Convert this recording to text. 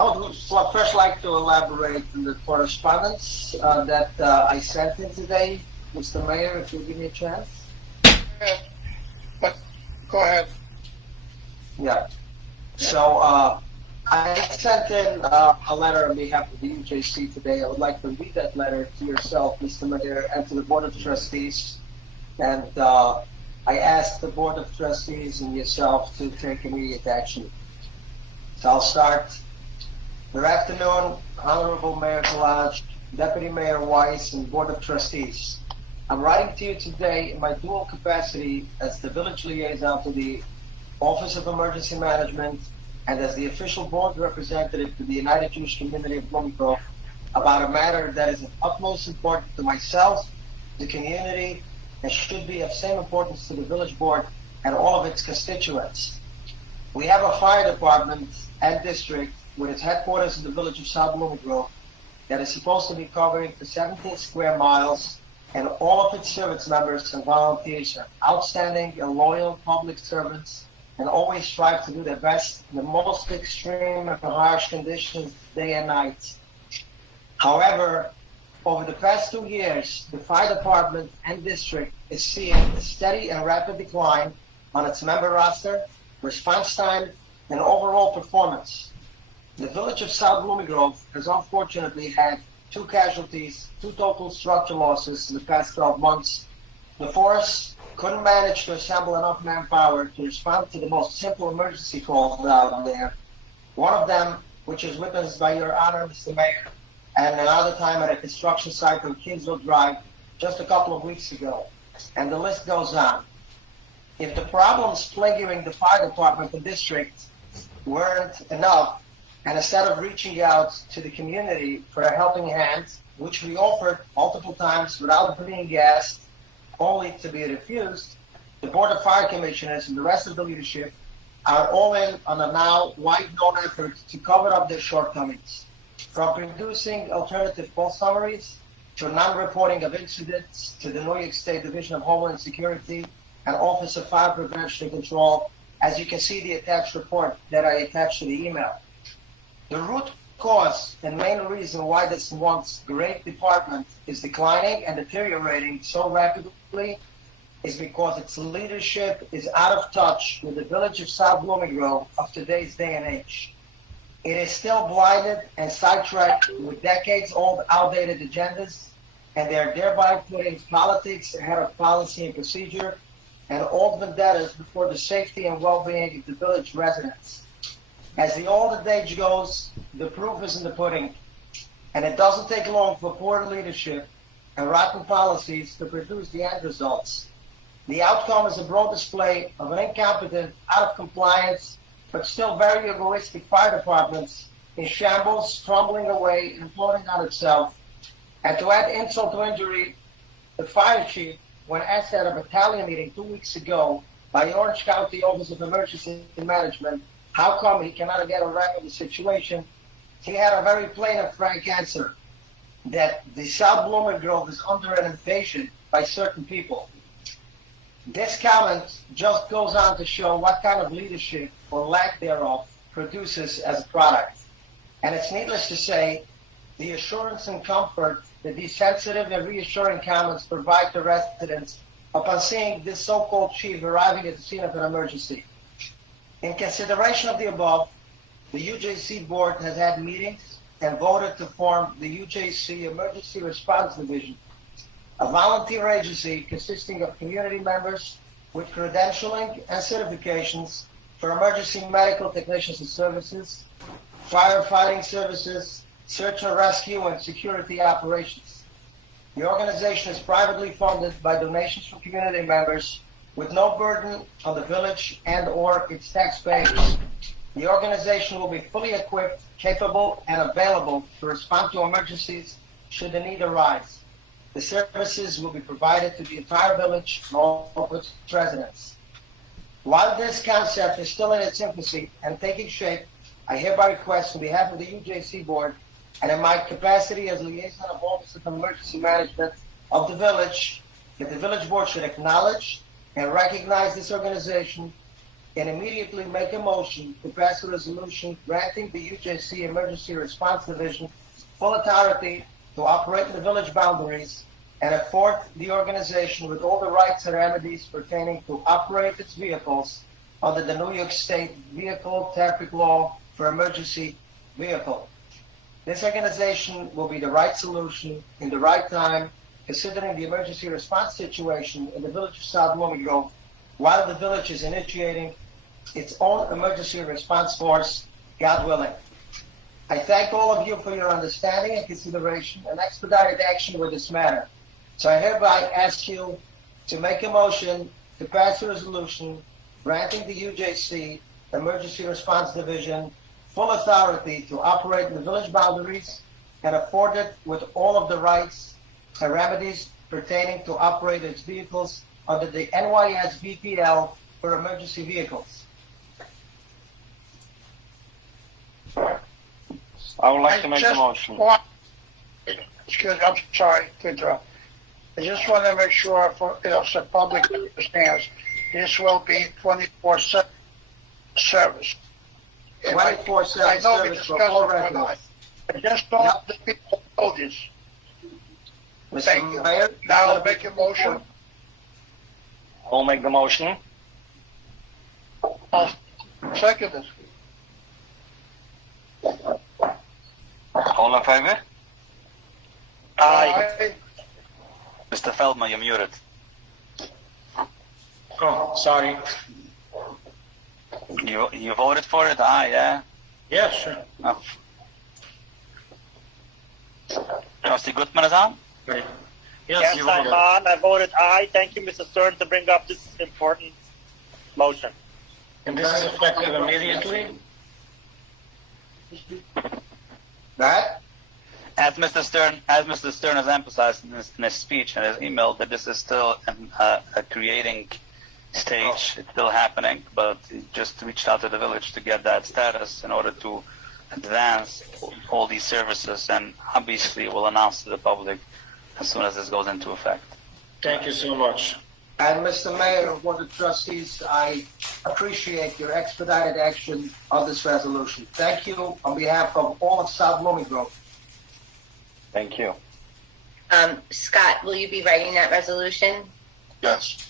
I would first like to elaborate on the correspondence that I sent in today, Mr. Mayor, if you give me a chance. Yeah, but go ahead. Yeah. So I sent in a letter on behalf of the UJC today. I would like to read that letter to yourself, Mr. Mayor, and to the Board of Trustees. And I asked the Board of Trustees and yourself to take immediate action. So I'll start. Good afternoon, Honorable Mayor Kolaj, Deputy Mayor Weiss, and Board of Trustees. I'm writing to you today in my dual capacity as the village liaison to the Office of Emergency Management and as the official board representative to the United Jewish Community of Blooming Grove about a matter that is of utmost importance to myself, the community, and should be of same importance to the village board and all of its constituents. We have a fire department and district with its headquarters in the village of South Blooming Grove that is supposed to be covering the 17 square miles, and all of its service members and volunteers are outstanding and loyal public servants and always strive to do their best in the most extreme and harsh conditions day and night. However, over the past 2 years, the fire department and district is seeing a steady and rapid decline on its member roster, response time, and overall performance. The village of South Blooming Grove has unfortunately had 2 casualties, 2 total structure losses in the past 12 months. The force couldn't manage to assemble enough manpower to respond to the most simple emergency calls out there. One of them, which is witnessed by Your Honor, Mr. Mayor, and another time at a construction site on Kingsville Drive just a couple of weeks ago. And the list goes on. If the problems plaguing the fire department and district weren't enough, and instead of reaching out to the community for a helping hand, which we offered multiple times without being asked, only to be refused, the Board of Fire Commissioners and the rest of the leadership are all in on a now wide-known effort to cover up their shortcomings. From producing alternative call summaries to non-reporting of incidents to the New York State Division of Homeland Security and Office of Fire Prevention and Control, as you can see the attached report that I attached to the email. The root cause and main reason why this once great department is declining and deteriorating so rapidly is because its leadership is out of touch with the village of South Blooming Grove of today's day and age. It is still blinded and sidetracked with decades-old outdated agendas, and they are thereby putting politics ahead of policy and procedure and old vendettas before the safety and well-being of the village residents. As the old adage goes, the proof is in the pudding, and it doesn't take long for poor leadership and rotten policies to produce the end results. The outcome is a broad display of an incompetent, out of compliance, but still very egoistic fire departments in shambles, crumbling away and floating on itself. And to add insult to injury, the fire chief, when asked at a battalion meeting 2 weeks ago by Orange County Office of Emergency Management how come he cannot get a wrap of the situation, he had a very plain and frank answer, that the South Blooming Grove is under an invasion by certain people. This comment just goes on to show what kind of leadership or lack thereof produces as a product. And it's needless to say, the assurance and comfort that these sensitive and reassuring comments provide to residents upon seeing this so-called chief arriving at the scene of an emergency. In consideration of the above, the UJC board has had meetings and voted to form the UJC Emergency Response Division, a volunteer agency consisting of community members with credentialing and certifications for emergency medical technicians and services, firefighting services, search and rescue, and security operations. The organization is privately funded by donations from community members with no burden on the village and or its taxpayers. The organization will be fully equipped, capable, and available to respond to emergencies should the need arise. The services will be provided to the entire village and all of its residents. While this concept is still in its infancy and taking shape, I hereby request on behalf of the UJC board and in my capacity as liaison of Office of Emergency Management of the village, that the village board should acknowledge and recognize this organization and immediately make a motion to pass a resolution granting the UJC Emergency Response Division full authority to operate in the village boundaries and afford the organization with all the rights and remedies pertaining to operate its vehicles under the New York State Vehicle Traffic Law for emergency vehicle. This organization will be the right solution in the right time, considering the emergency response situation in the village of South Blooming Grove, while the village is initiating its own emergency response force, God willing. I thank all of you for your understanding and consideration and expedited action with this matter. So I hereby ask you to make a motion to pass a resolution granting the UJC Emergency Response Division full authority to operate in the village boundaries and afford it with all of the rights and remedies pertaining to operate its vehicles under the NYS VPL for emergency vehicles. I would like to make a motion. Excuse me, I'm sorry to interrupt. I just want to make sure for, so the public understands, this will be 24/7 service. And I 24/7 know we service discussed for it all tonight. residents. I just don't want the people to know this. Thank Mr. you. Mayor? Now I'll make a motion. I'll make the motion. I'll second it. All in favor? Aye. Mr. Feldman, you're muted. Oh, sorry. You voted for it? Aye, yeah. Yeah, sure. Oh. Trustee Goodman is on? Right. Yes, Yes, you I'm voted. on. I voted aye. Thank you, Mr. Stern, to bring up this important motion. And this is effective immediately? That? As Mr. Stern has emphasized in his speech and his email, that this is still a creating stage. It's still happening, but he just reached out to the village to get that status in order to advance all these services, and obviously we'll announce to the public as soon as this goes into effect. Thank you so much. And Mr. Mayor, Board of Trustees, I appreciate your expedited action on this resolution. Thank you on behalf of all of South Blooming Grove. Thank you. Scott, will you be writing that resolution? Yes.